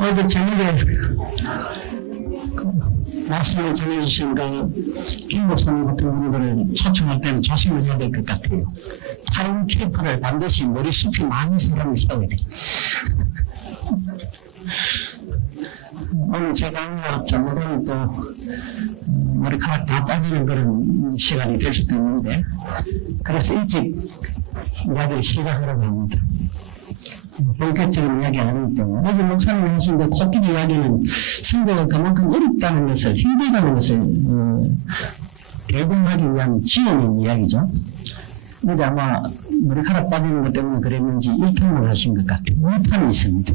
어제 저녁에 말씀을 전해주신 김 목사님 같은 분들을 초청할 때는 조심을 해야 될 것 같아요. 타임 캠프를 반드시 머리숱이 많은 사람이 써야 돼. 오늘 제가 잘못하면 또 머리카락 다 빠지는 그런 시간이 될 수도 있는데, 그래서 일찍 이야기를 시작하려고 합니다. 본격적인 이야기 아니기 때문에. 어제 목사님 하신 그 코끼리 이야기는 성도가 그만큼 어렵다는 것을, 힘들다는 것을 대변하기 위한 지어낸 이야기죠. 이제 아마 머리카락 빠지는 것 때문에 그랬는지 1탄을 하신 것 같아요. 2탄이 있습니다.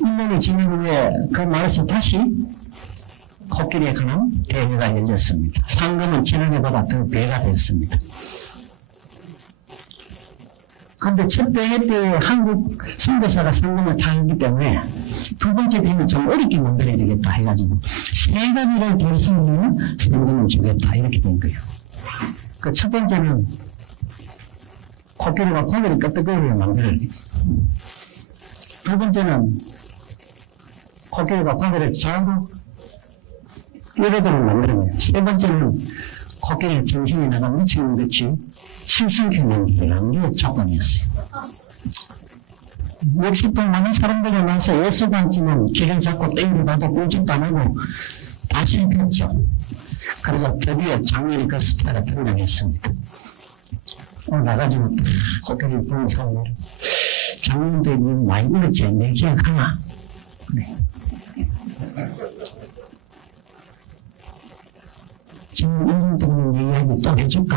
1년이 지난 후에 그 마을에서 다시 코끼리에 관한 대회가 열렸습니다. 상금은 지난해보다 더 배가 됐습니다. 그런데 첫 대회 때 한국 선교사가 상금을 타기 때문에 두 번째 대회는 좀 어렵게 만들어야 되겠다 해가지고 세 가지를 결승하면 상금을 주겠다 이렇게 된 거예요. 그 첫 번째는 코끼리가 고개를 끄덕거리게 만들어야 돼요. 두 번째는 코끼리가 고개를 좌우로 이러도록 만들어요. 세 번째는 코끼리를 정신이 나가 미치는 듯이 실성케 만들라는 게 조건이었어요. 역시 또 많은 사람들이 나서 예수가 있지만 길을 잡고 땡겨봐도 꿀집도 안 하고 다 실패했죠. 그래서 드디어 장면이 그 스타가 등장했습니다. 나가지고 코끼리를 보는 사람들, 장면들이 많이 울었지, 내 기억하나? 그래. 지금 1년 동안 이야기 또 해줄까?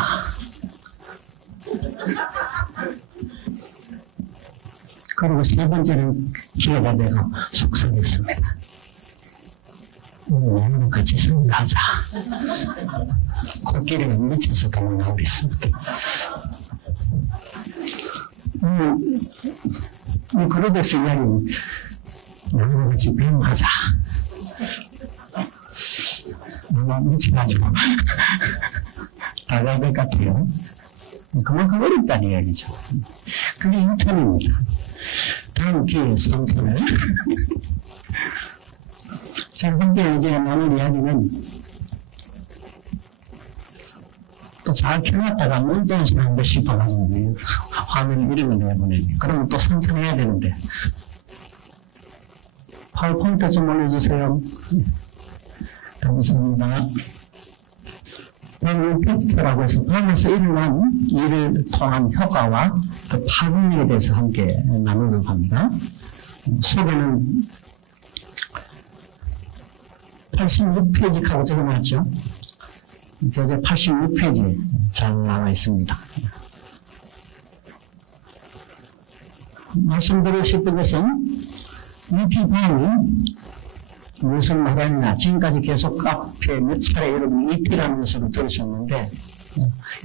그리고 세 번째는 기회가 되고 속상했습니다. 오늘 같이 승리하자. 코끼리가 미쳐서 도망가고 있습니다. 그러고서 이야기는 오늘 같이 배움하자. 미쳐가지고 나가야 될 것 같아요. 그만큼 어렵다는 이야기죠. 그게 2탄입니다. 다음 기회에 3탄을 자, 함께 이제 나눌 이야기는 또 잘 켜놨다가 문동신 한 번씩 봐가지고 화면에 이름을 내보내요. 그러면 또 3탄 해야 되는데 파워포인트 좀 올려주세요. 감사합니다. 임팩트라고 해서 하면서 일어난 일을 통한 효과와 그 파급력에 대해서 함께 나누려고 합니다. 소개는 86페이지하고 적어놨죠. 교재 86페이지에 잘 나와 있습니다. 말씀드리고 싶은 것은 이 비판이 무슨 말이냐. 지금까지 계속 앞에 몇 차례 여러분이 EP라는 것으로 들으셨는데,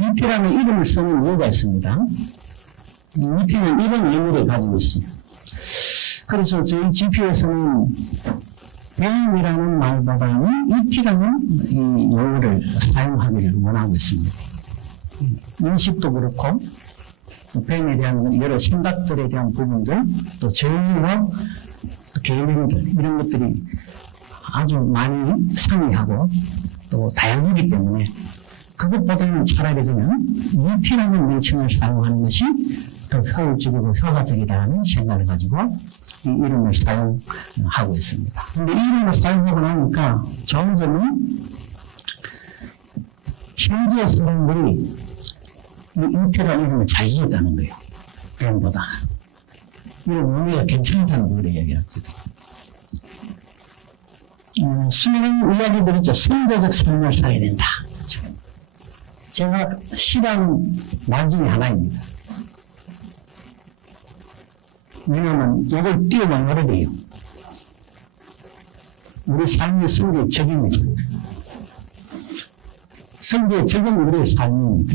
EP라는 이름을 쓰는 이유가 있습니다. EP는 이런 의미를 가지고 있어요. 그래서 저희 GP에서는 뱀이라는 말보다는 EP라는 이 용어를 사용하기를 원하고 있습니다. 인식도 그렇고, 뱀에 대한 여러 생각들에 대한 부분들, 또 정의와 개념들, 이런 것들이 아주 많이 상이하고 또 다양하기 때문에 그것보다는 차라리 그냥 EP라는 명칭을 사용하는 것이 더 효율적이고 효과적이다는 생각을 가지고 이 이름을 사용하고 있습니다. 그런데 이 이름을 사용하고 나니까 좋은 점은 현재 사람들이 이 EP라는 이름을 잘 지었다는 거예요. 뱀보다. 이런 의미가 괜찮다는 걸 이야기합니다. 수많은 이야기들 있죠. 선도적 삶을 살아야 된다. 제가 싫어하는 말 중에 하나입니다. 왜냐하면 이걸 띄워봐야 돼요. 우리 삶이 성경의 적입니다. 성경의 적은 우리의 삶입니다.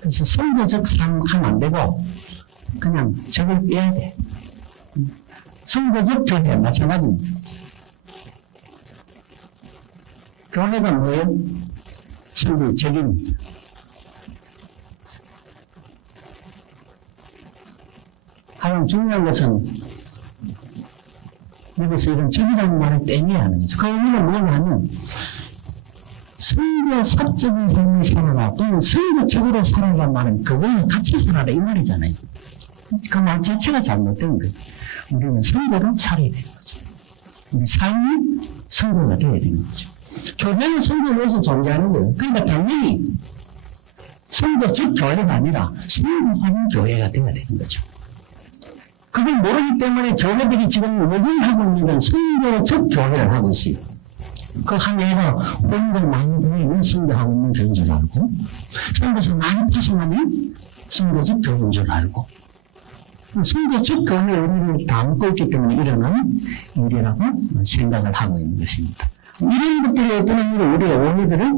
그래서 선도적 삶 하면 안 되고 그냥 적을 떼야 돼. 선거적 교회 마찬가지입니다. 교회가 뭐예요? 선거의 적입니다. 하여간 가장 중요한 것은 여기서 이런 적이라는 말을 떼내야 하는 거죠. 그 의미는 뭐냐면 선교 사적인 삶을 살아라 또는 선교적으로 살아라는 말은 그거랑 같이 살아라 이 말이잖아요. 그 말 자체가 잘못된 거예요. 우리는 선교로 살아야 되는 거죠. 우리 삶이 선교가 되어야 되는 거죠. 교회는 선교를 위해서 존재하는 거예요. 그러니까 당연히 선교적 교회가 아니라 선교하는 교회가 되어야 되는 거죠. 그걸 모르기 때문에 교회들이 지금 여기 하고 있는 건 선교적 교회를 하고 있어요. 그 한해가 온갖 많은 선교하고 있는 교회인 줄 알고, 선교에서 많이 파송하면 선교적 교회인 줄 알고, 선교적 교회의 의미를 담고 있기 때문에 일어나는 일이라고 생각을 하고 있는 것입니다. 이런 것들이 어떤 의미로 우리가 오해들을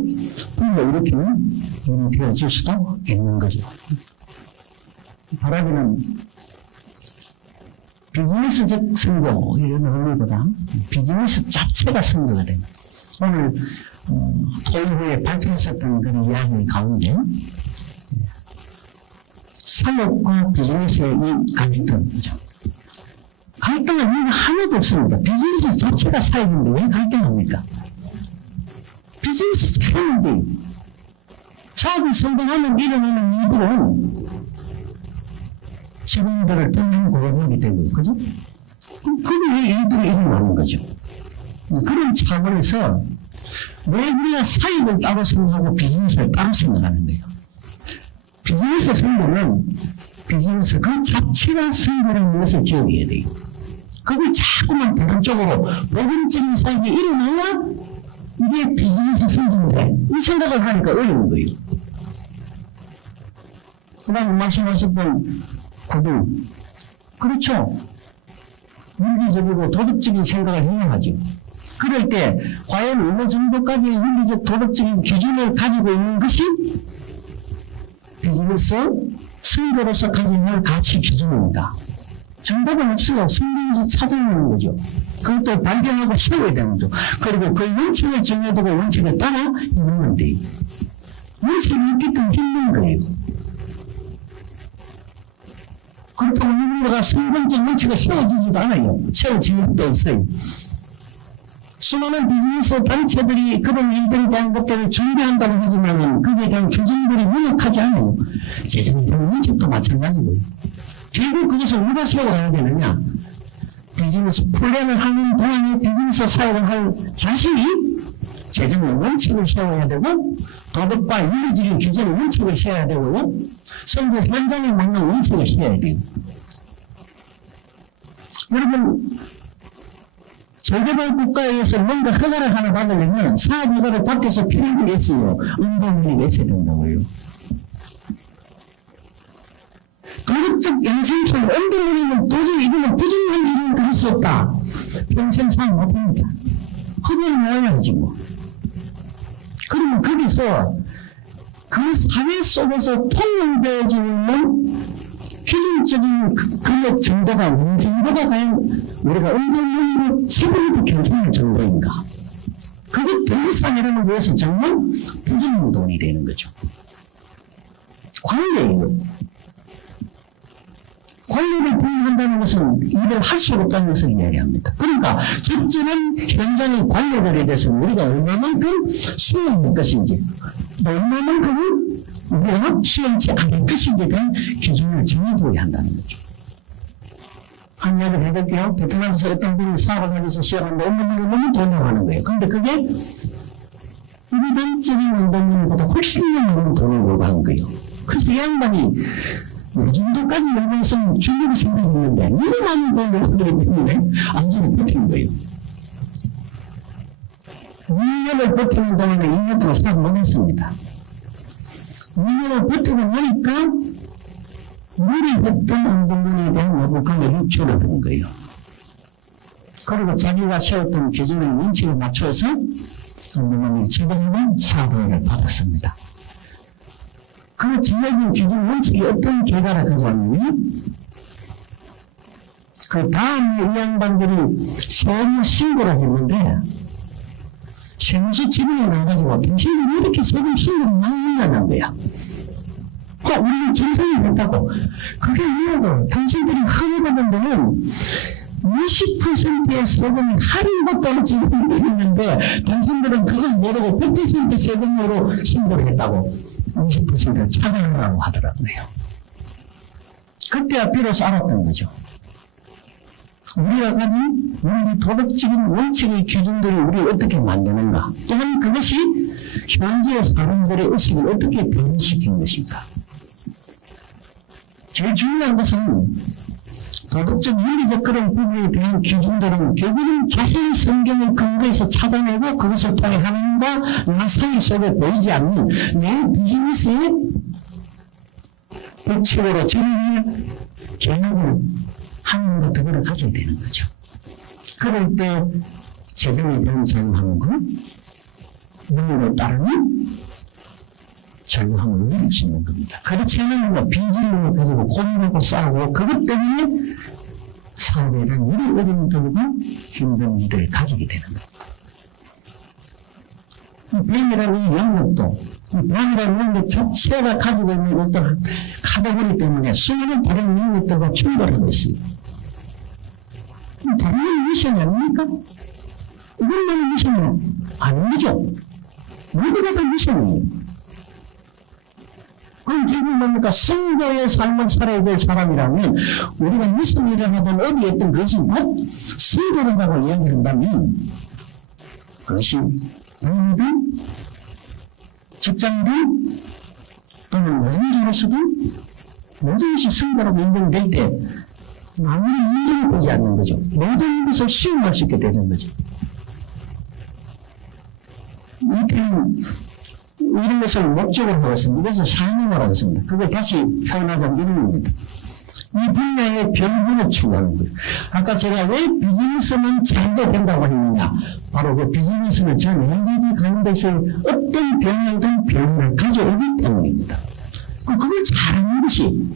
불러일으키는 일이 되어질 수도 있는 거죠. 바라기는 비즈니스적 선교 이런 의미보다 비즈니스 자체가 선교가 됩니다. 오늘 토요일 후에 발표했었던 그런 이야기 가운데 사업과 비즈니스의 이 갈등이죠. 갈등은 이유가 하나도 없습니다. 비즈니스 자체가 사업인데 왜 갈등합니까? 비즈니스 사업인데 사업이 성공하면 일어나는 일들은 직원들을 떠나는 고용하게 되고, 그죠? 그럼 왜 일들이 일어나는 거죠? 그런 차원에서 왜 우리가 사업을 따로 생각하고 비즈니스를 따로 생각하는 거예요? 비즈니스 성공은 비즈니스 그 자체가 성공을 위해서 기억해야 돼요. 그걸 자꾸만 다른 쪽으로 복음적인 사역이 일어나야 이게 비즈니스 성공인데 이 생각을 하니까 어려운 거예요. 그 다음에 말씀하셨던 구두. 그렇죠. 윤리적이고 도덕적인 생각을 해야 하죠. 그럴 때 과연 어느 정도까지의 윤리적 도덕적인 기준을 가지고 있는 것이 비즈니스 선교로서 가지는 할 가치 기준입니다. 정답은 없어요. 성경에서 찾아내는 거죠. 그것도 발견하고 세워야 되는 거죠. 그리고 그 원칙을 정해두고 원칙에 따라 있는 돼요. 원칙이 있기 때문에 힘든 거예요. 그렇다고 누군가가 성공적 원칙을 세워주지도 않아요. 세워질 것도 없어요. 수많은 비즈니스 단체들이 그런 일들에 대한 것들을 준비한다고 하지만 그에 대한 규정들이 명확하지 않아요. 재정에 대한 원칙도 마찬가지고요. 결국 그것을 누가 세워야 되느냐? 비즈니스 플랜을 하는 동안에 비즈니스 사업을 할 자신이 재정의 원칙을 세워야 되고 도덕과 윤리적인 규정의 원칙을 세워야 되고요. 선거 현장에 맞는 원칙을 세워야 돼요. 여러분 저개발 국가에서 뭔가 허가를 하나 받으려면 사업 허가를 밖에서 필요가 있어요. 운동이 있어야 된다고요. 도덕적 양심성 운동이면 도저히 이거는 부정한 일을 할 수 없다. 평생 사업 못합니다. 허가를 모아야지 뭐. 그러면 거기서 그 사회 속에서 통용되어지고 있는 기준적인 근력 정도가 어느 정도가 과연 우리가 운동원으로 세부해도 괜찮은 정도인가? 그것 더 이상이라는 것은 정말 부정운동이 되는 거죠. 관례예요. 관례를 분리한다는 것은 일을 할 수 없다는 것을 이야기합니다. 그러니까 적절한 현장의 관례들에 대해서 우리가 얼마만큼 수용할 것인지, 얼마만큼은 우리가 수용치 않을 것인지에 대한 기준을 정해두어야 한다는 거죠. 한 이야기를 해볼게요. 베트남에서 어떤 분이 사업을 하면서 시작하는데 운동문을 너무 돈을 거예요. 그런데 그게 일반적인 운동문보다 훨씬 많은 돈을 요구한 거예요. 그래서 이 양반이 이 정도까지 요구했으면 주려고 생각했는데 너무 많은 돈을 요구했기 때문에 안전히 버틴 거예요. 2년을 버티는 동안에 2년 동안 사업 못했습니다. 2년을 버티고 나니까 물이 했던 운동문에 대한 요구금을 줄어든 거예요. 그리고 자기가 세웠던 기준의 원칙에 맞춰서 운동문을 제공하는 사업을 받았습니다. 그 정해진 기준 원칙이 어떤 결과를 가져왔냐면 그 다음에 이 양반들이 세무 신고를 했는데 세무서 직원이 나가지고 당신들이 이렇게 세금 신고를 많이 한다는 거야. 우리는 정상이 됐다고. 그게 아니라고. 당신들이 헌해받은 데는 20%의 세금이 할인받다고 지금 있는데 당신들은 그걸 모르고 100% 세금으로 신고를 했다고 20%를 찾아내라고 하더라고요. 그때야 비로소 알았던 거죠. 우리가 가진 우리 도덕적인 원칙의 기준들이 우리를 어떻게 만드는가, 또한 그것이 현재 사람들의 의식을 어떻게 변화시킨 것인가. 제일 중요한 것은 도덕적 윤리적 그런 부분에 대한 기준들은 결국은 자신의 성경을 근거해서 찾아내고 그것을 통해 하나님과 나 사이 속에 보이지 않는 내 비즈니스의 법칙으로 정의를 개혁을 하는 것들을 가져야 되는 거죠. 그럴 때 재정에 대한 자유함은 능력에 따르는 자유함을 누릴 수 있는 겁니다. 그렇지 않으면 비질문을 가지고 고민하고 싸우고 그것 때문에 사업에 대한 일이 어려움 들고 힘든 일을 가지게 되는 겁니다. 이 뱀이라는 이 영역도, 이 뱀이라는 영역 자체가 가지고 있는 어떤 카테고리 때문에 수많은 다른 영역들과 충돌하고 있어요. 다른 미션이 아닙니까? 이것만의 미션은 아니죠. 모두가 다 미션이에요. 그럼 결국 뭡니까? 성도의 삶을 살아야 될 사람이라면 우리가 무슨 일을 하든 어디에 있든 그것이 곧 성도라고 이야기를 한다면 그것이 부모든 직장든 또는 연인으로서든 모든 것이 성도라고 인정될 때 아무리 인정을 보지 않는 거죠. 모든 것을 시험할 수 있게 되는 거죠. 이 편은 이런 것을 목적으로 하겠습니다. 이것을 사명을 하겠습니다. 그걸 다시 표현하자면 이런 겁니다. 이 분야의 변화를 추구하는 거예요. 아까 제가 왜 비즈니스만 잘도 된다고 했느냐. 바로 그 비즈니스는 저 네 가지 가운데서 어떤 변화든 변화를 가져오기 때문입니다. 그걸 잘하는 것이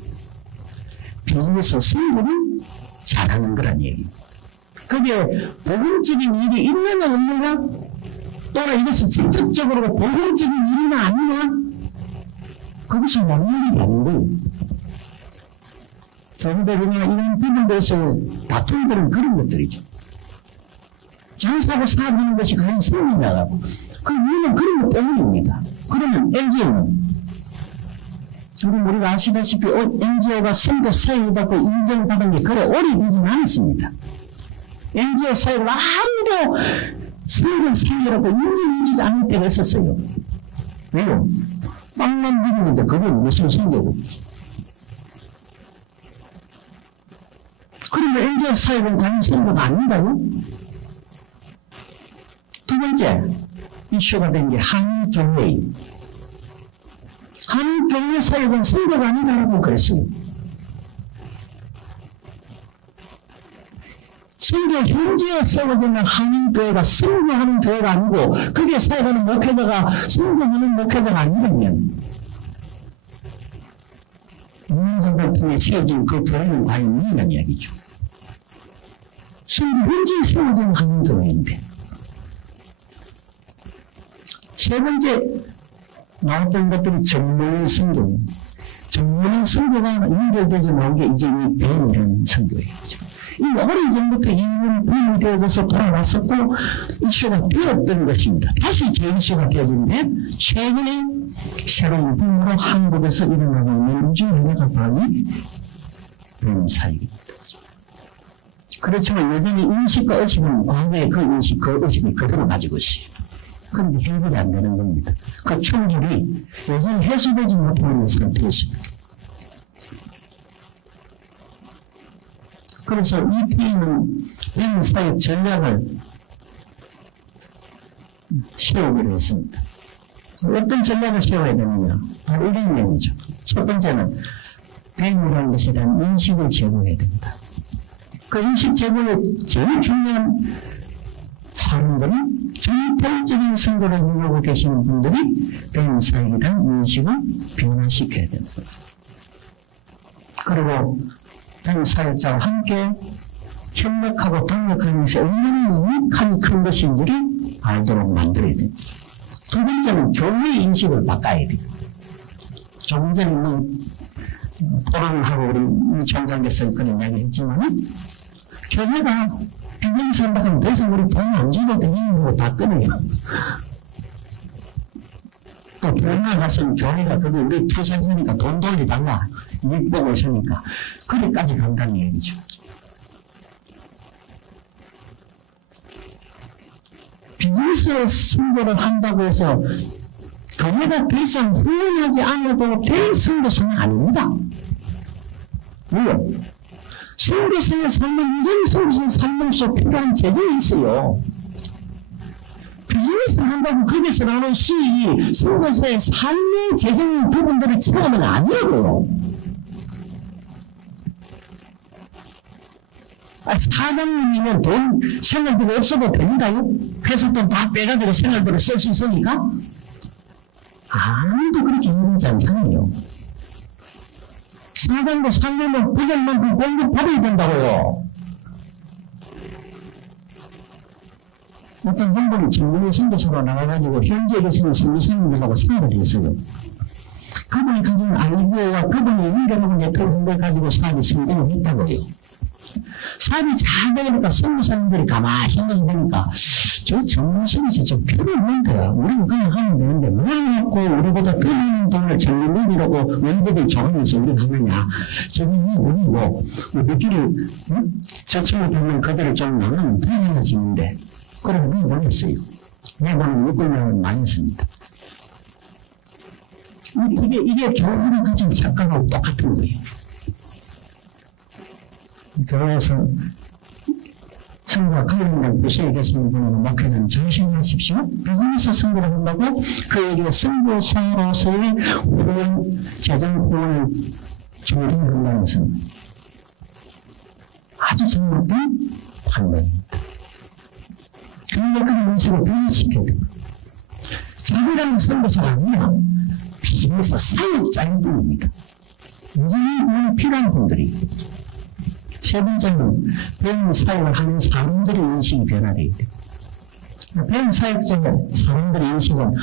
비즈니스 성공을 잘하는 거란 얘기예요. 그게 복음적인 일이 있느냐 없느냐, 또는 이것이 직접적으로 복음적인 일이나 아니냐, 그것이 원인이 되는 거예요. 교회들이나 이런 부분에서 다툼들은 그런 것들이죠. 장사하고 사업하는 것이 과연 성공이냐고. 그 이유는 그런 것 때문입니다. 그러면 NGO는 우리가 아시다시피 NGO가 선교 사역을 받고 인정받은 게 그래 오래되지는 않았습니다. NGO 사역을 아무도 선교 사역이라고 인정해주지 않을 때가 있었어요. 왜요? 빵만 믿는데 그건 무슨 선교고. 그러면 NGO 사역은 과연 선교가 아닌가요? 두 번째 이슈가 된 게 한인교회예요. 한인교회 사역은 선교가 아니다라고 그랬어요. 선교 현지에 세워지는 한인교회가 선교하는 교회가 아니고 그게 사역하는 목회자가 선교하는 목회자가 아니라면 문성을 통해 세워진 그 교회는 과연 무엇이냐는 이야기죠. 선교 현지에 세워진 한인교회인데. 세 번째 나왔던 것들이 전문인 선교. 전문인 선교가 연결돼서 나온 게 이제 이 뱀이라는 선교예요. 이 오래전부터 이런 뱀이 되어져서 돌아왔었고 이슈가 되었던 것입니다. 다시 재이슈가 되어졌는데 최근에 새로운 붐으로 한국에서 일어나고 있는 중 하나가 바로 뱀 사역입니다. 그렇지만 여전히 인식과 의식은 과거의 그 인식, 그 의식을 그대로 가지고 있어요. 그런데 해결이 안 되는 겁니다. 그 충돌이 여전히 해소되지 못하는 상태였습니다. 그래서 이 팀은 뱀 사역 전략을 세우기로 했습니다. 어떤 전략을 세워야 되느냐? 바로 이런 내용이죠. 첫 번째는 뱀이라는 것에 대한 인식을 제고해야 됩니다. 그 인식 제고에 제일 중요한 사람들은 전통적인 선거를 이루고 계시는 분들이 뱀 사역에 대한 인식을 변화시켜야 됩니다. 그리고 뱀 사역자와 함께 협력하고 동력하면서 얼마나 유익한 큰 것인지를 알도록 만들어야 됩니다. 두 번째는 교회의 인식을 바꿔야 됩니다. 조금 전에 뭐 토론을 하고 우리 총장께서 그런 이야기를 했지만 교회가 비즈니스 한다고 하면 더 이상 우리 돈 안 줘도 되는 거 다 끊어요. 또 교회 가서는 교회가 그거 우리 투자했으니까 돈 돌려달라. 이익 보고 있으니까. 그리까지 간다는 얘기죠. 비즈니스 선거를 한다고 해서 교회가 더 이상 후원하지 않아도 될 선교사는 아닙니다. 왜요? 선교사의 삶은 이전 선교사의 삶은 속 필요한 재정이 있어요. 비즈니스 한다고 거기서 나오는 수익이 선교사의 삶의 재정 부분들을 채우면 아니라고요. 사장님이면 돈 생활비가 없어도 되는가요? 회사 돈 다 빼가지고 생활비를 쓸 수 있으니까? 아무도 그렇게 힘들지 않잖아요. 사장도 살려면 부장만큼 공급받아야 된다고요. 어떤 분들이 전문의 선교사로 나와가지고 현지에 계시는 선교사님들하고 생활을 했어요. 그분이 가진 아이디어와 그분이 연결하고 네트워크를 가지고 사업이 성공을 했다고요. 사업이 잘 되니까 선교사님들이 가만히 생각해보니까 저 전문 선교사 좀 필요 없는데 우리는 그냥 하면 되는데 왜 갖고 우리보다 더 많은 돈을 전문인이라고 원고들 좋으면서 우리가 하느냐. 저는 우리고 우리끼리 저 친구 보면 그들을 좀 나누면 더 많아지는데 그러고 몰랐어요. 매번 묶으려고 많이 했습니다. 이게 교회를 가진 착각하고 똑같은 거예요. 교회에서 선거가 관련된 부서에 계시는 분은 목회자는 잘 생각하십시오. 비즈니스 선거를 한다고 그에게 선교사로서의 후원, 재정 후원을 조정한다는 것은 아주 잘못된 판단입니다. 그런데 그런 인식을 변화시켜야 됩니다. 자기라는 선교사가 아니라 비즈니스 사역자인 분입니다. 인생이 오늘 필요한 분들이 세 번째는 배운 사역을 하는 사람들의 인식이 변화되어야 돼요. 배운 사역자의 사람들의 인식은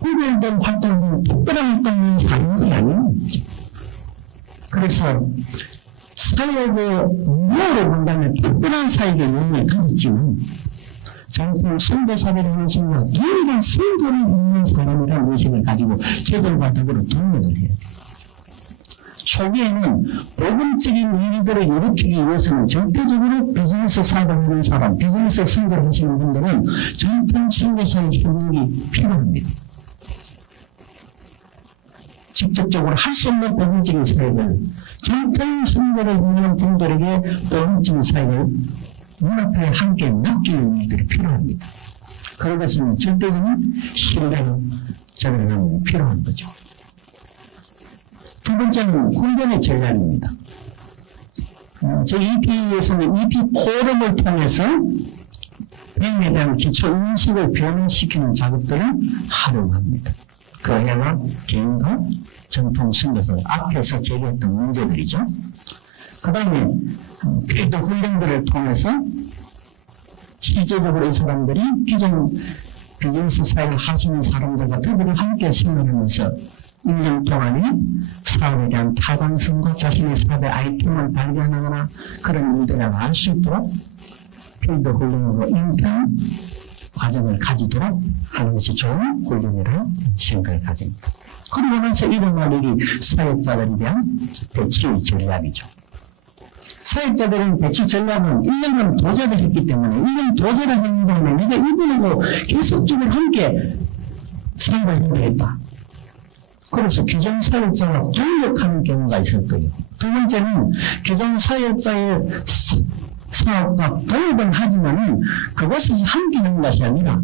구별된 활동을 특별한 활동을 사람들이 아닙니다. 그래서 사역의 무엇을 본다면 특별한 사역의 의미를 가졌지만 정통 선교사라는 인식과 유일한 선교를 있는 사람이라는 인식을 가지고 제들과 더불어 동력을 해야 돼요. 초기에는 복음적인 일들을 일으키기 위해서는 절대적으로 비즈니스 사업을 하는 사람, 비즈니스 선거를 하시는 분들은 전통 선교사의 협력이 필요합니다. 직접적으로 할 수 없는 복음적인 사역을 전통 선거를 하는 분들에게 복음적인 사역을 눈앞에 함께 맡기는 일들이 필요합니다. 그것은 절대적인 신뢰가 저는 필요한 거죠. 두 번째는 훈련의 전략입니다. 저희 ET에서는 EP 포럼을 통해서 배움에 대한 기초 인식을 변화시키는 작업들을 활용합니다. 그 해와 개인과 전통 선교사 앞에서 제기했던 문제들이죠. 그 다음에 필드 훈련들을 통해서 실제적으로 이 사람들이 기존 비즈니스 사역을 하시는 사람들과 더불어 함께 생활하면서 1년 동안에 사업에 대한 타당성과 자신의 사업의 아이템을 발견하거나 그런 일들을 알 수 있도록 필드 훈련으로 인턴 과정을 가지도록 하는 것이 좋은 훈련이라는 생각을 가집니다. 그러고 나서 이런 일이 사역자들에 대한 배치 전략이죠. 사역자들은 배치 전략은 1년간 도전을 했기 때문에 1년 도전을 했기 때문에 내가 이분하고 계속적으로 함께 사역을 해야 되겠다. 그래서 기존 사역자와 동력하는 경우가 있을 거예요. 두 번째는 기존 사역자의 사업과 동력은 하지만은 그것에서 함께 하는 것이 아니라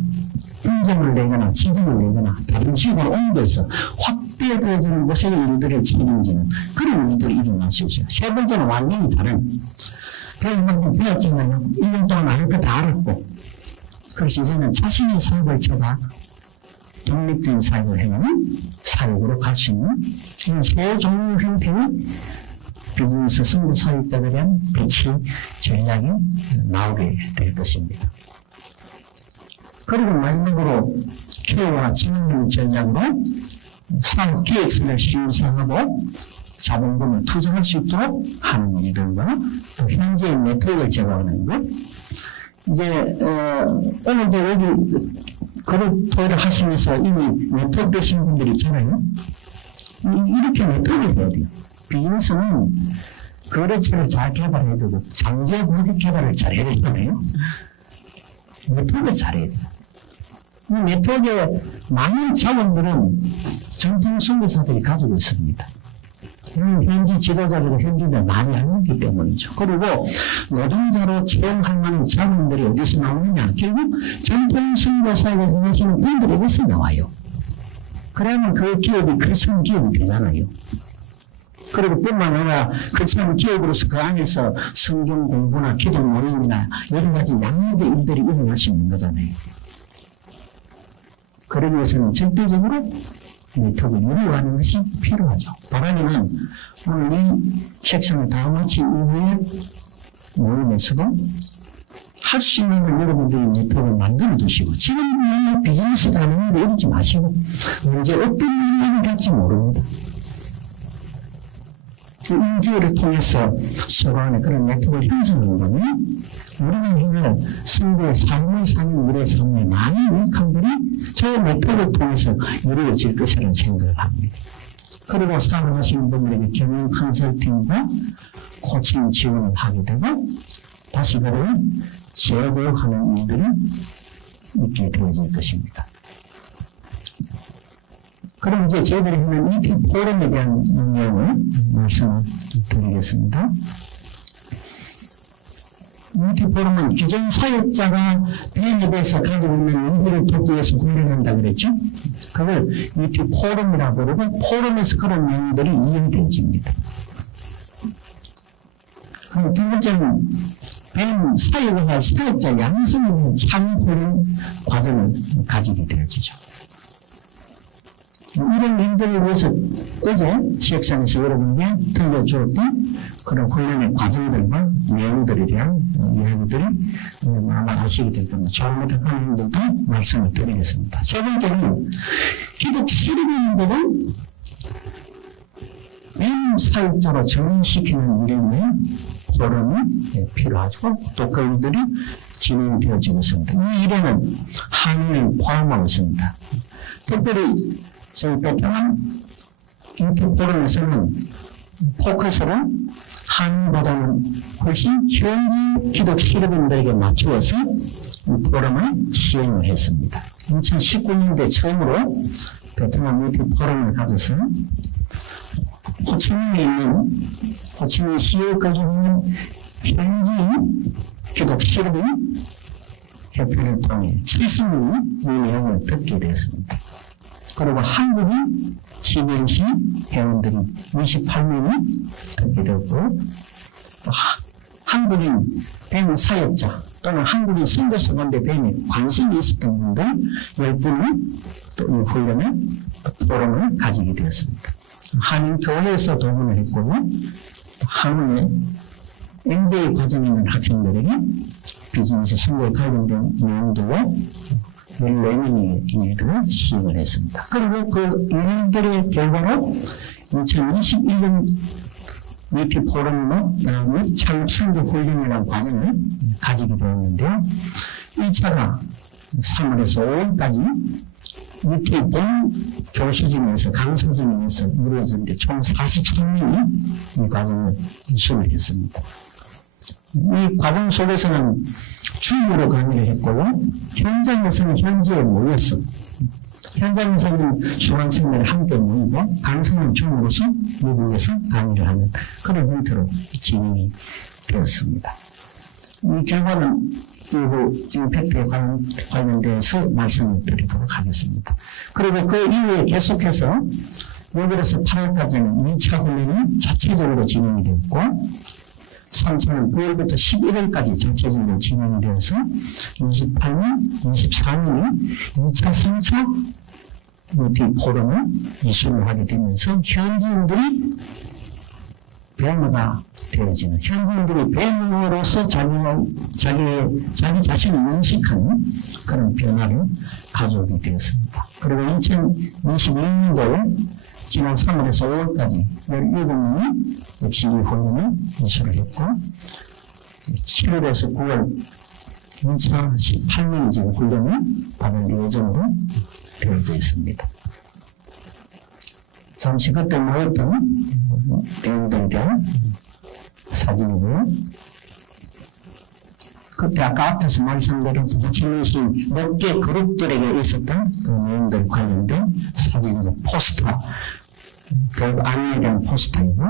분쟁을 내거나 지정을 내거나 다른 식으로 옮겨서 확대되어지는 곳의 일들을 책임지는 그런 일들이 일어날 수 있어요. 세 번째는 완전히 다른 배운 만큼 배웠잖아요. 1년 동안 알 거 다 알았고 그래서 이제는 자신의 사업을 찾아 독립적인 사역을 해가는 사역으로 갈 수 있는 이런 세 종류 형태의 비즈니스 선교 사역자들에 대한 배치 전략이 나오게 될 것입니다. 그리고 마지막으로 케어와 진흥 전략으로 사업 기획서를 신청하고 자본금을 투자할 수 있도록 하는 일들과 또 현재의 네트워크를 제공하는 것. 이제 오늘도 여기 그룹 토의를 하시면서 이미 네트워크 되신 분들이 있잖아요. 이렇게 네트워크를 해야 돼요. 비즈니스는 거래처를 잘 개발해야 되고 잠재 고객 개발을 잘 해야 되잖아요. 네트워크를 잘해야 돼요. 이 네트워크의 많은 자원들은 정통 선교사들이 가지고 있습니다. 현지 지도자들과 현지인들 많이 알기 때문이죠. 그리고 노동자로 채용할 만한 자원들이 어디서 나오느냐? 결국 전통 선교사를 하시는 분들에게서 나와요. 그러면 그 기업이 크리스천 기업이 되잖아요. 그리고 뿐만 아니라 크리스천 기업으로서 그 안에서 성경 공부나 기도 모임이나 여러 가지 양육의 일들이 일어날 수 있는 거잖아요. 그러기 위해서는 절대적으로 네트워크를 유리하는 것이 필요하죠. 바람이는 오늘 이 섹션을 다 마친 이후에 모임에서도 할 수 있는 걸 여러분들이 네트워크를 만들어 두시고 지금 비즈니스도 하는데 이러지 마시고 언제 어떤 일이 일어날지 모릅니다. 그 인기를 통해서 서로 간에 그런 네트워크를 형성한다면 우리가 오늘 선교의 삶을 사는 우리의 삶에 많은 일감들이 저 네트워크를 통해서 이루어질 것이라는 생각을 합니다. 그리고 사업하시는 분들에게 경영 컨설팅과 코칭 지원을 하게 되고 다시 그러면 재교육하는 일들이 있게 되어질 것입니다. 그럼 이제 저희들이 하는 이 포럼에 대한 내용을 말씀을 드리겠습니다. 이 포럼은 기존 사역자가 뱀에 대해서 가지고 있는 일들을 돕기 위해서 훈련한다 그랬죠? 그걸 이 포럼이라고 부르고 포럼에서 그런 내용들이 이행되어집니다. 그럼 두 번째는 뱀 사역을 할 사역자 양성을 창후하는 과정을 가지게 되어지죠. 이런 일들을 위해서 어제 시역산에서 여러분께 들려주었던 그런 훈련의 과정들과 내용들에 대한 이야기들이 아마 아시게 될 겁니다. 잘못한 분들도 말씀을 드리겠습니다. 세 번째는 기독 실험인들은 뱀 사역자로 전환시키는 일에 포럼이 필요하고 또 그 일들이 진행되어지고 있습니다. 이 일에는 한인을 포함하고 있습니다. 특별히 저희 베트남 인터 포럼에서는 포커스를 한인보다는 훨씬 현지 기독 실업인들에게 맞추어서 이 포럼을 시행을 했습니다. 2019년도에 처음으로 베트남 인터 포럼을 가져서 호치민에 있는 호치민 시에 가지고 있는 현지 기독 실업인 협회를 통해 70명이 이 내용을 듣게 되었습니다. 그리고 한국인 CBMC 회원들이 28명이 듣게 되었고 한국인 뱀 사역자 또는 한국인 선교사 가운데 뱀에 관심이 있었던 분들 10분이 또 이 훈련에 포럼을 가지게 되었습니다. 한인교회에서 도움을 했고요. 한국의 MBA 과정에 있는 학생들에게 비즈니스 선거에 관련된 내용들과 14명의 일들을 시행을 했습니다. 그리고 그 일들의 결과로 2021년 위티 포럼과 그다음에 창선교 훈련이라는 과정을 가지게 되었는데요. 1차가 3월에서 5월까지 위티 본 교수진에서 강사진에서 이루어졌는데 총 43명이 이 과정을 수행했습니다. 이 과정 속에서는 줌으로 강의를 했고요. 현장에서는 현지에 모여서 현장에서는 수강생들이 함께 모이고 강사는 줌으로서 미국에서 강의를 하는 그런 형태로 진행이 되었습니다. 이 결과는 이후 임팩트에 관련돼서 말씀을 드리도록 하겠습니다. 그리고 그 이후에 계속해서 6월에서 8월까지는 2차 훈련이 자체적으로 진행이 되었고 3차는 9월부터 11월까지 전체적으로 진행이 되어서 28년, 24년이 2차, 3차 위티 포럼을 이수를 하게 되면서 현지인들이 배우가 되어지는, 현지인들이 배우로서 자기 자신을 인식하는 그런 변화를 가져오게 되었습니다. 그리고 2022년도에 지난 3월에서 5월까지 17명이 역시 이 훈련을 이수를 했고, 7월에서 9월 2차 18명이 지금 훈련을 받을 예정으로 되어져 있습니다. 잠시 그때 모였던 배우들에 대한 사진이고요. 그때 아까 앞에서 말씀드린 호치민시 몇 개 그룹들에게 있었던 그 내용들 관련된 사진이고, 포스터, 그 안내에 대한 포스터이고,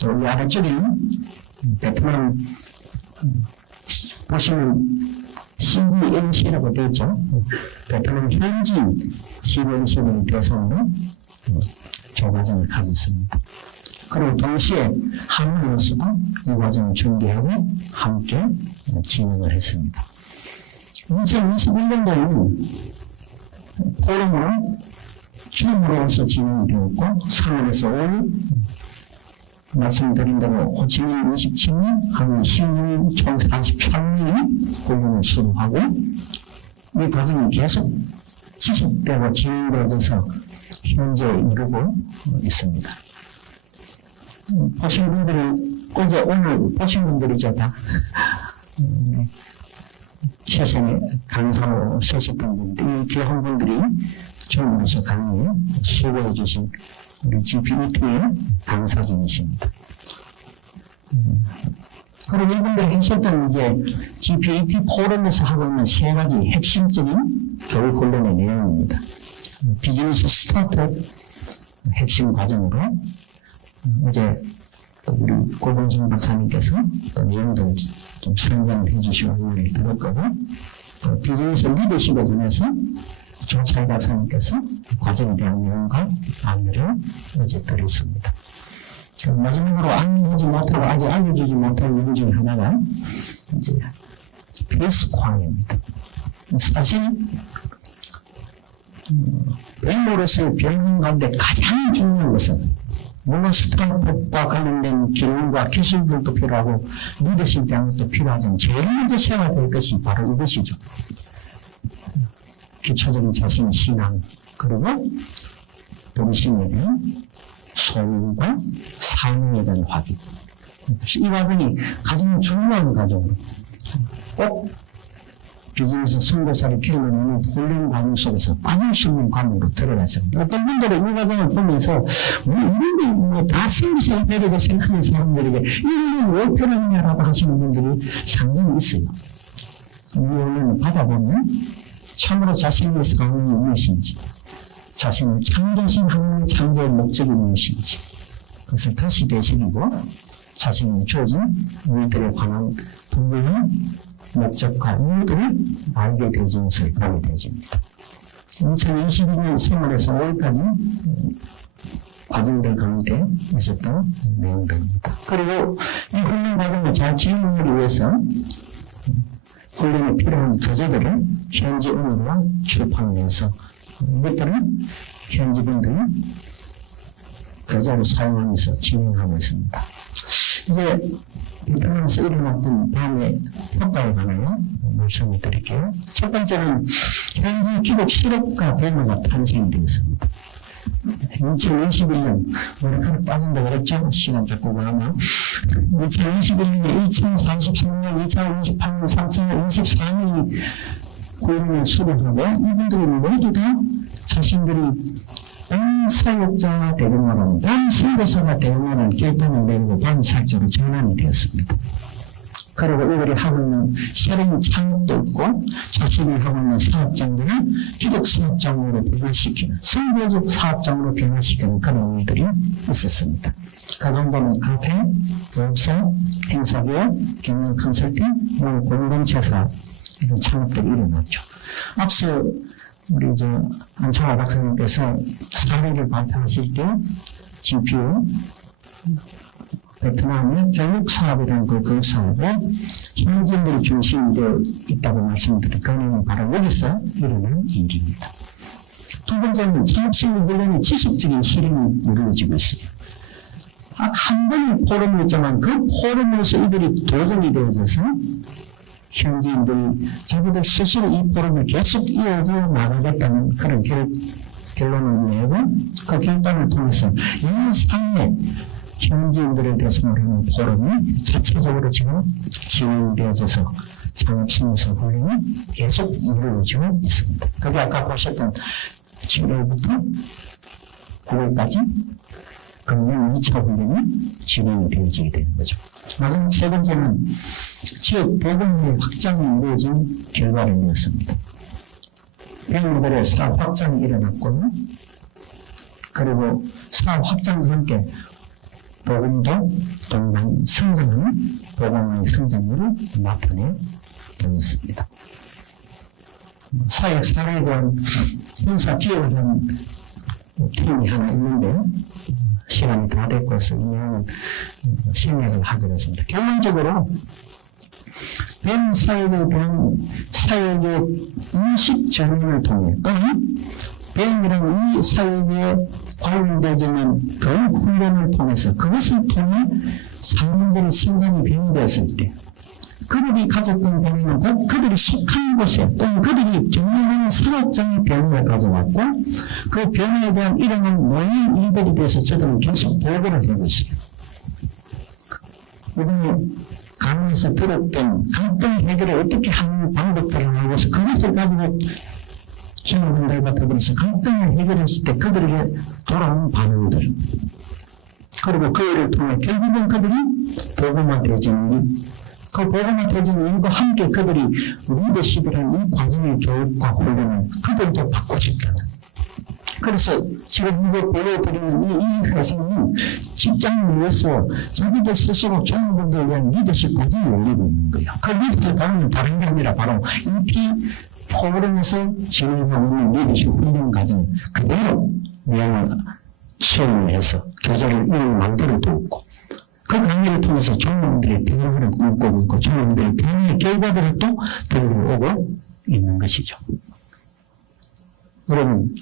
또 이 아래쪽에는 베트남 보시면 CBNC라고 되어 있죠. 베트남 현지인 CBNC들을 대상으로 교과정을 가졌습니다. 그리고 동시에 한국에서도 이 과정을 준비하고 함께 진행을 했습니다. 2021년도에는 포럼으로 처음으로서 진행이 되었고, 3월에서 5월 말씀드린 대로 호치민 27명, 한국 16명, 총 43명이 훈련을 수료하고, 이 과정이 계속 지속되고 진행되어져서 현재 이루고 있습니다. 보신 분들이, 어제 오늘 보신 분들이죠, 다. 세상에 강사로 서셨던 분들, 이 귀한 분들이 처음으로서 강의에 수고해 주신 우리 GPET의 강사진이십니다. 그리고 이분들이 하셨던 이제 GPET 포럼에서 하고 있는 세 가지 핵심적인 교육 훈련의 내용입니다. 비즈니스 스타트업 핵심 과정으로 어제 우리 고봉진 박사님께서 또 내용들을 좀 설명을 해주시고 의뢰를 들을 거고, 또 비즈니스 리더십에 관해서 조차이 박사님께서 과정에 대한 내용과 안내를 어제 드렸습니다. 마지막으로 안내하지 못하고 아직 알려주지 못한 내용 중에 하나가 이제 페이스 광입니다. 사실 외모로서의 변형 가운데 가장 중요한 것은, 물론 스타트업과 관련된 기능과 기술들도 필요하고 리더십에 대한 것도 필요하지만 제일 먼저 세워야 될 것이 바로 이것이죠. 기초적인 자신 신앙, 그리고 본심에 대한 소유과 사명에 대한 확인. 이 과정이 가장 중요한 과정으로 꼭 비즈니스 선도사를 키우는 훈련 과정 속에서 빠질 수 있는 과목으로 들어갔습니다. 어떤 분들은 이 과정을 보면서 이런 게 다 생기셔야 되려고 생각하는 사람들에게 이런 왜 필요하냐라고 하시는 분들이 상당히 있어요. 이 훈련을 받아보면 참으로 자신의 삶이 무엇인지, 자신을 창조신하는 창조의 목적이 무엇인지, 그것을 다시 되새기고 자신이 주어진 일들에 관한 분명한 목적과 이유들을 알게 되어진 것을 보게 되어집니다. 2022년 3월에서 5월까지 과정들 가운데 있었던 내용들입니다. 그리고 이 훈련 과정을 잘 진행하기 위해서 훈련에 필요한 교재들을 현지 언어로 출판을 해서 이것들은 현지 분들이 교재로 사용하면서 진행하고 있습니다. 이제 베트남에서 일어났던 다음에 효과에 관하여 말씀을 드릴게요. 첫 번째는 현지 기독 실업가 변호가 탄생이 되었습니다. 2021년 머리카락 빠진다고 그랬죠? 시간 잡고 가면 2021년에 2043년, 2028년, 3024년이 고인을 수료하고 이분들이 모두 다 자신들이 사역자가 되겠노라는 선교사가 되겠노라는 결단을 내리고 사역자로 전환이 되었습니다. 그리고 이들이 하고 있는 새로운 창업도 있고 자신이 하고 있는 사업장들을 기독 사업장으로 변화시키는 선교적 사업장으로 변화시키는 그런 일들이 있었습니다. 그 정도는 카페, 교육사, 행사기업, 경영 컨설팅, 공동체 사업 이런 창업들이 일어났죠. 앞서 우리 안창호 박사님께서 사례를 발표하실 때 GPU 베트남의 교육사업이라는 그 교육사업에 현지인들이 중심이 되어 있다고 말씀드린 그는 바로 여기서 일어난 일입니다. 두 번째는 창업실무 훈련의 지속적인 실행이 이루어지고 있어요. 한 번의 포럼이었지만 그 포럼으로서 이들이 도전이 되어져서 현지인들이 자기들 스스로 이 포럼을 계속 이어져 나가겠다는 그런 결론을 내고 그 결단을 통해서 이 상해 현지인들에 대해서 말하는 포럼이 자체적으로 지금 진행되어져서 창업신서 훈련이 계속 이루어지고 있습니다. 그게 아까 보셨던 7월부터 9월까지 금년 2차 훈련이 진행이 되어지게 되는 거죠. 마지막 세 번째는 지역 보건의 확장이 이루어진 결과를 이었습니다. 병원들의 사업 확장이 일어났고 그리고 사업 확장과 함께 보건도 동반 성장하는 보건의 성장률을 나타내 보였습니다. 사회 사례에 대한 행사 기획을 한 팀이 하나 있는데요. 시간이 다 됐고 해서 이 내용은 생략을 하기로 했습니다. 결론적으로 병 사역에 대한 사역의 인식 전환을 통해 또는 병이라는 이 사역에 관련되어지는 그 훈련을 통해서 그것을 통해 사람들의 신간이 변화되었을 때 그들이 가졌던 변화는 곧 그들이 속한 곳에 또는 그들이 정리하는 사업장의 변화를 가져왔고 그 변화에 대한 일어난 모든 일들에 대해서 저들은 계속 보고를 하고 있어요. 이번에 강의에서 들었던 갈등 해결을 어떻게 하는 방법들을 알고서 그것을 가지고 주민분들과 더불어서 갈등을 해결했을 때 그들에게 돌아온 반응들 그리고 그 일을 통해 결국은 그들이 보고만 되어지는 그 보고만 되어지는 일과 함께 그들이 리더십이라는 이 과정의 교육과 훈련을 그들도 받고 싶다는 그래서 지금 이제 보여드리는 이 회사는 직장을 위해서 자기들 스스로 좋은 분들에 대한 리더십 과정이 열리고 있는 거예요. 그 리더십 과정은 다른 게 아니라 바로 인티 포럼에서 진행하고 있는 리더십 훈련 과정 그대로 내용을 수업을 해서 교재를 만들어 두고 그 강의를 통해서 종업원들의 변화를 꿈꾸고 있고 종업원들의 변화의 결과들을 또 들어오고 있는 것이죠. 여러분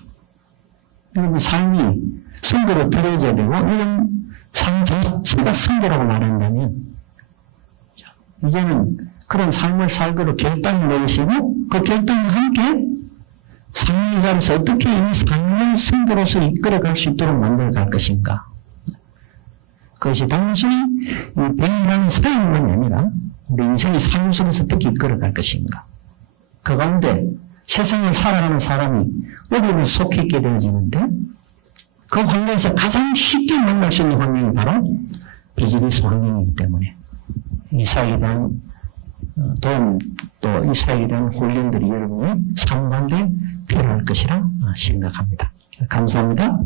삶이 선거로 들어져야 되고 이런 삶 자체가 선거라고 말한다면 이제는 그런 삶을 살기로 결단을 내리시고 그 결단과 함께 삶의 자리에서 어떻게 이 삶을 선거로서 이끌어갈 수 있도록 만들어갈 것인가. 그것이 단순히 이 병이라는 사역만이 아니라 우리 인생의 삶 속에서 어떻게 이끌어갈 것인가. 그 가운데 세상을 살아가는 사람이 어디를 속해 있게 되어지는데 그 환경에서 가장 쉽게 만날 수 있는 환경이 바로 비즈니스 환경이기 때문에 이 사회에 대한 도움 또 이 사회에 대한 훈련들이 여러분의 삶 가운데 필요할 것이라 생각합니다. 감사합니다.